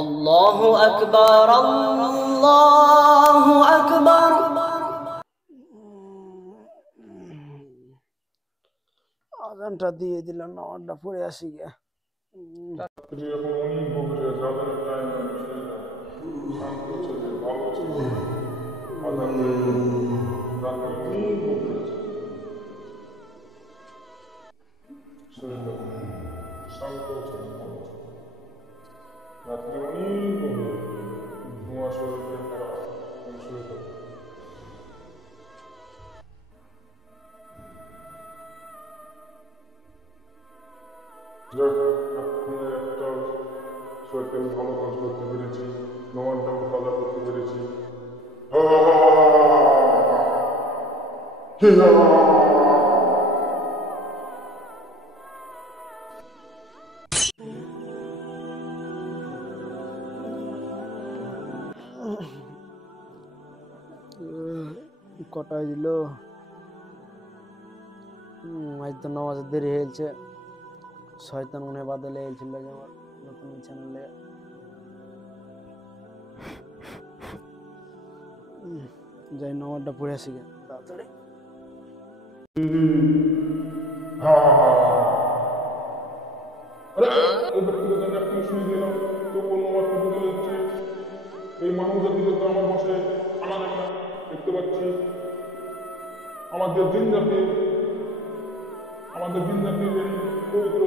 আল্লাহু আকবার, আল্লাহু আকবার। আজানটা দিয়ে দিলাম, নামাজটা পড়ে আসি গিয়া। এখন অনেক গভীরে যাদের টাইম শান্ত ছেলে ভালো ছেলে আধার হয়ে রাতে অনেক গভীরে আছে শরীরটা শান্ত ছেলে ভালো রাত্রে অনেক গভীরে তোমার শরীরকে খারাপ শরীরটা এখনের একটা শরীরকে আমি ভালো কাজ করতে পেরেছি নমানটা আমি কাজা করতে পেরেছি কটায় দিল? আজ তো নামাজের দেরি হয়েছে। শয়তান মনে বাদলে হয়েছিল যে আমার নতুন চ্যানেলে। যাই নামাজটা পড়ে আসি গে তাড়াতাড়ি। এই ব্যক্তিগত আপনি শুনে দিলাম তো কোনো আমার পদ্ধতি হচ্ছে এই মানুষ জাতিকে তো আমার বসে আনা যাবে না দেখতে পাচ্ছি আমাদের দিন জাতির এই পবিত্র